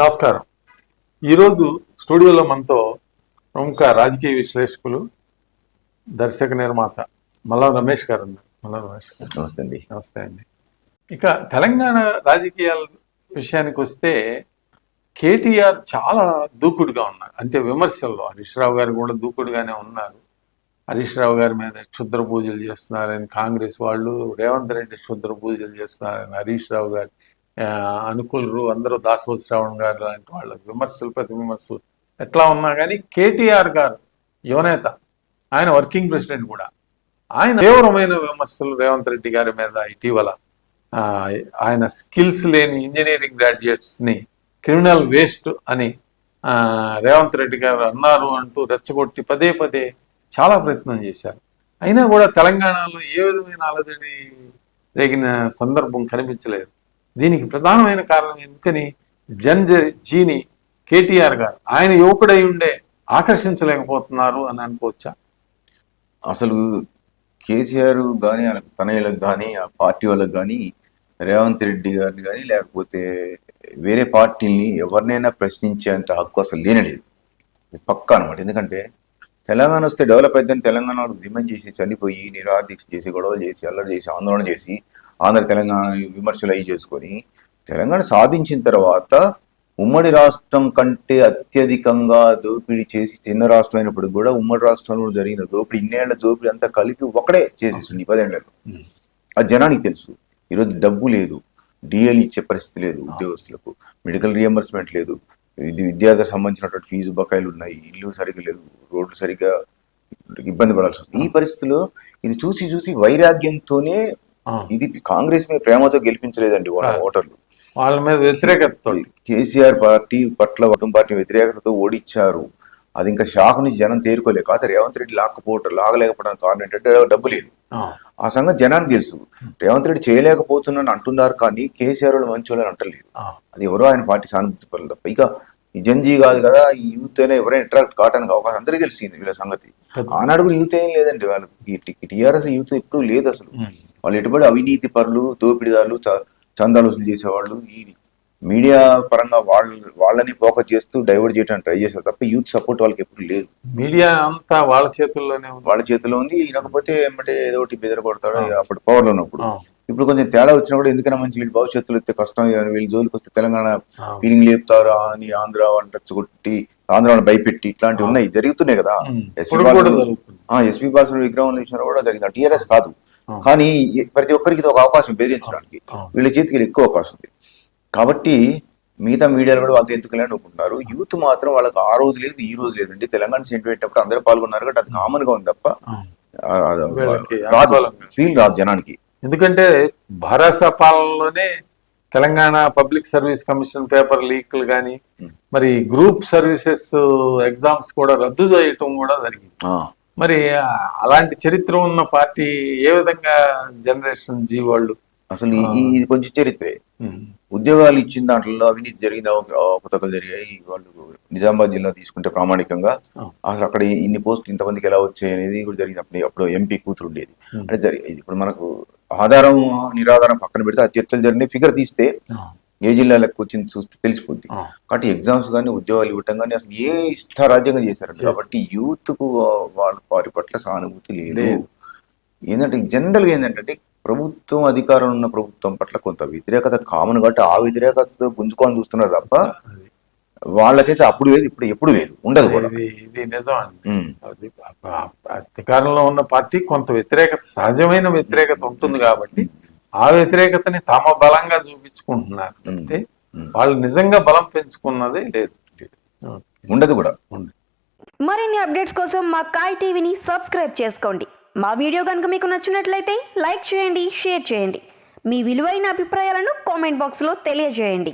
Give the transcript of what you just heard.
నమస్కారం. ఈరోజు స్టూడియోలో మనతో ప్రముఖ రాజకీయ విశ్లేషకులు, దర్శక నిర్మాత మల్లా రమేష్ గారు ఉన్నారు. మల్లా రమేష్ గారు నమస్తే అండి. నమస్తే అండి. ఇక తెలంగాణ రాజకీయాల విషయానికి వస్తే కేటీఆర్ చాలా దూకుడుగా ఉన్నారు. అంటే విమర్శల్లో హరీష్ రావు గారు కూడా దూకుడుగానే ఉన్నారు. హరీష్ రావు గారి మీద క్షుద్ర పూజలు చేస్తున్నారని కాంగ్రెస్ వాళ్ళు, రేవంత్ రెడ్డి క్షుద్ర పూజలు చేస్తున్నారని హరీష్ రావు గారు అనుకూలరు, అందరూ దాసోత్ శ్రావణ్ గారు లాంటి వాళ్ళ విమర్శలు, ప్రతి విమర్శలు ఎట్లా ఉన్నా కానీ కేటీఆర్ గారు యువనేత, ఆయన వర్కింగ్ ప్రెసిడెంట్ కూడా, ఆయన తీవ్రమైన విమర్శలు రేవంత్ రెడ్డి గారి మీద ఇటీవల ఆయన స్కిల్స్ లేని ఇంజనీరింగ్ గ్రాడ్యుయేట్స్ని క్రిమినల్ వేస్ట్ అని రేవంత్ రెడ్డి గారు అన్నారు అంటూ రెచ్చగొట్టి పదే పదే చాలా ప్రయత్నం చేశారు. అయినా కూడా తెలంగాణలో ఏ విధమైన అలజడి రేగిన సందర్భం కనిపించలేదు. దీనికి ప్రధానమైన కారణం ఎందుకని జీని కేటీఆర్ గారు ఆయన యువకుడై ఉండే ఆకర్షించలేకపోతున్నారు అని అనుకోవచ్చా? అసలు కేసీఆర్ కానీ తనయులకు కానీ ఆ పార్టీ వాళ్ళకి కానీ రేవంత్ రెడ్డి గారిని కానీ లేకపోతే వేరే పార్టీని ఎవరినైనా ప్రశ్నించేంత హక్కు అసలు లేనలేదు. పక్కా అనమాట. ఎందుకంటే తెలంగాణ వస్తే డెవలప్ అయిద్దని తెలంగాణలో డిమాండ్ చేసి చనిపోయి నిరాదీక్ష చేసి గొడవలు చేసి అల్లరి చేసి ఆందోళన చేసి తెలంగాణ విమర్శలు అవి చేసుకొని తెలంగాణ సాధించిన తర్వాత ఉమ్మడి రాష్ట్రం కంటే అత్యధికంగా దోపిడీ చేసి చిన్న రాష్ట్రం అయినప్పుడు కూడా ఉమ్మడి రాష్ట్రంలో జరిగిన దోపిడీ, ఇన్నేళ్ల దోపిడీ అంతా కలిపి ఒకడే చేసేసింది 10 ఏళ్లలో. అది జనానికి తెలుసు. ఈరోజు డబ్బు లేదు, డిఎల్ ఇచ్చే పరిస్థితి లేదు, ఉద్యోగస్తులకు మెడికల్ రియంబర్స్మెంట్ లేదు, విద్యార్థులకు సంబంధించినటువంటి ఫీజు బకాయిలు ఉన్నాయి, ఇల్లు సరిగ్గా లేదు, రోడ్లు సరిగ్గా ఇబ్బంది పడాల్సి వస్తుంది. ఈ పరిస్థితిలో ఇది చూసి చూసి వైరాగ్యంతోనే, ఇది కాంగ్రెస్ మీద ప్రేమతో గెలిపించలేదండి ఓటర్లు, వాళ్ళ మీద వ్యతిరేకత, కేసీఆర్ పార్టీ పట్ల పార్టీ వ్యతిరేకతతో ఓడించారు. అది ఇంకా షాక్ నుంచి జనం తేరుకోలేదు. కాదు రేవంత్ రెడ్డి లాగలేకపోవడానికి కారణం ఏంటంటే డబ్బు లేదు. ఆ సంగతి జనానికి తెలుసు. రేవంత్ రెడ్డి చేయలేకపోతున్నాను అంటున్నారు కానీ కేసీఆర్ వాళ్ళు మంచి వాళ్ళని అంటలేదు. అది ఎవరో ఆయన పార్టీ సానుభూతి పనులు తప్ప. ఇక ఈ జంజీ కాదు కదా, ఈ యూత్ అయినా ఎవరైనా అట్రాక్ట్ కావడానికి అవకాశం అందరికీ తెలిసింది వీళ్ళ సంగతి. ఆనాడు కూడా యూత్ ఏం లేదండి, వాళ్ళకి టీఆర్ఎస్ యూత్ ఎప్పుడు లేదు అసలు. వాళ్ళు ఎటుబడి అవినీతి పరులు, దోపిడీదారులు, చందాలు వసూలు చేసేవాళ్ళు, ఈ మీడియా పరంగా వాళ్ళని ఫోకస్ చేస్తూ డైవర్ట్ చేయడానికి ట్రై చేశారు తప్ప యూత్ సపోర్ట్ వాళ్ళకి ఎప్పుడు లేదు. మీడియా అంతా వాళ్ళ చేతుల్లో ఉంది. లేకపోతే ఏమంటే ఏదో ఒకటి బెదరగొడతాడు అప్పుడు పవర్ లో ఉన్నప్పుడు. ఇప్పుడు కొంచెం తేడా వచ్చినా కూడా ఎందుకైనా మంచి వీళ్ళు భవిష్యత్తులో వస్తే కష్టం, వీళ్ళు జోలికి వస్తే తెలంగాణ ఫీలింగ్ లేపుతారా అని ఆంధ్ర వాళ్ళని రెచ్చగొట్టి, ఆంధ్ర వాళ్ళని భయపెట్టి ఇట్లాంటివి ఉన్నాయి, జరుగుతున్నాయి కదా. ఎస్పీ బాలసుబ్రహ్మణ్యం విగ్రహం ఇచ్చినా కూడా జరిగింది. టీఆర్ఎస్ కాదు కానీ ప్రతి ఒక్కరికి ఇది ఒక అవకాశం బెదిరించడానికి, వీళ్ళ చేతికి ఎక్కువ అవకాశం ఉంది. కాబట్టి మిగతా మీడియాలో కూడా వాళ్ళతో ఎందుకులే అనుకుంటున్నారు. యూత్ మాత్రం వాళ్ళకి ఆ రోజు లేదు ఈ రోజు లేదండి. తెలంగాణ సెంటిమెంట్ అప్పుడు అందరూ పాల్గొన్నారు కాబట్టి అది కామన్ గా ఉంది తప్ప ఫీల్ రాదు జనానికి. ఎందుకంటే భారత పాలనలోనే Telangana public service commission paper లీక్లు కానీ, మరి గ్రూప్ సర్వీసెస్ ఎగ్జామ్స్ కూడా రద్దు చేయటం కూడా జరిగింది. మరి అలాంటి చరిత్ర ఉన్న పార్టీ ఏ విధంగా జనరేషన్ జీ వాళ్ళు అసలు ఇది కొంచెం చరిత్రే. ఉద్యోగాలు ఇచ్చిన దాంట్లో అవినీతి జరిగిన అవకతవకలు జరిగాయి. వాళ్ళు నిజామాబాద్ జిల్లా తీసుకుంటే ప్రామాణికంగా అసలు అక్కడ ఇన్ని పోస్టులు ఇంతమందికి ఎలా వచ్చాయి అనేది కూడా జరిగింది. అప్పుడు ఎంపీ కూతురు ఉండేది అంటే జరిగేది. ఇప్పుడు మనకు ఆధారం నిరాధారం పక్కన పెడితే ఆ చర్చలు జరిగిన ఫిగర్ తీస్తే ఏ జిల్లాలకు వచ్చింది చూస్తే తెలిసిపోద్ది. కాబట్టి ఎగ్జామ్స్ కానీ ఉద్యోగాలు ఇవ్వటం కానీ అసలు ఏ ఇష్టారాజ్యంగా చేశారు. కాబట్టి యూత్ కు వారి పట్ల సానుభూతి లేదు. ఏంటంటే జనరల్ గా ఏంటంటే ప్రభుత్వం అధికారంలో ఉన్న ప్రభుత్వం పట్ల కొంత వ్యతిరేకత కామన్ కాబట్టి ఆ వ్యతిరేకతతో గుంజుకొని చూస్తున్నారు తప్ప వాళ్ళకైతే అప్పుడు లేదు, ఇప్పుడు ఎప్పుడు లేదు, ఉండదు కూడా. ఇది నిజం అండి. అధికారంలో ఉన్న పార్టీ కొంత వ్యతిరేకత, సహజమైన వ్యతిరేకత ఉంటుంది కాబట్టి ఆ వ్యతిరేకతని తమ బలంగా చూపించుకుంటున్నారు. అంటే వాళ్ళు నిజంగా బలం పెంచుకున్నది లేదు, ఉండదు కూడా. మరిన్ని అప్డేట్స్ కోసం మా కాయ్ టీవీని సబ్స్క్రైబ్ చేసుకోండి. మా వీడియో కనుక మీకు నచ్చినట్లయితే లైక్ చేయండి, షేర్ చేయండి. మీ విలువైన అభిప్రాయాలను కామెంట్ బాక్స్లో తెలియజేయండి.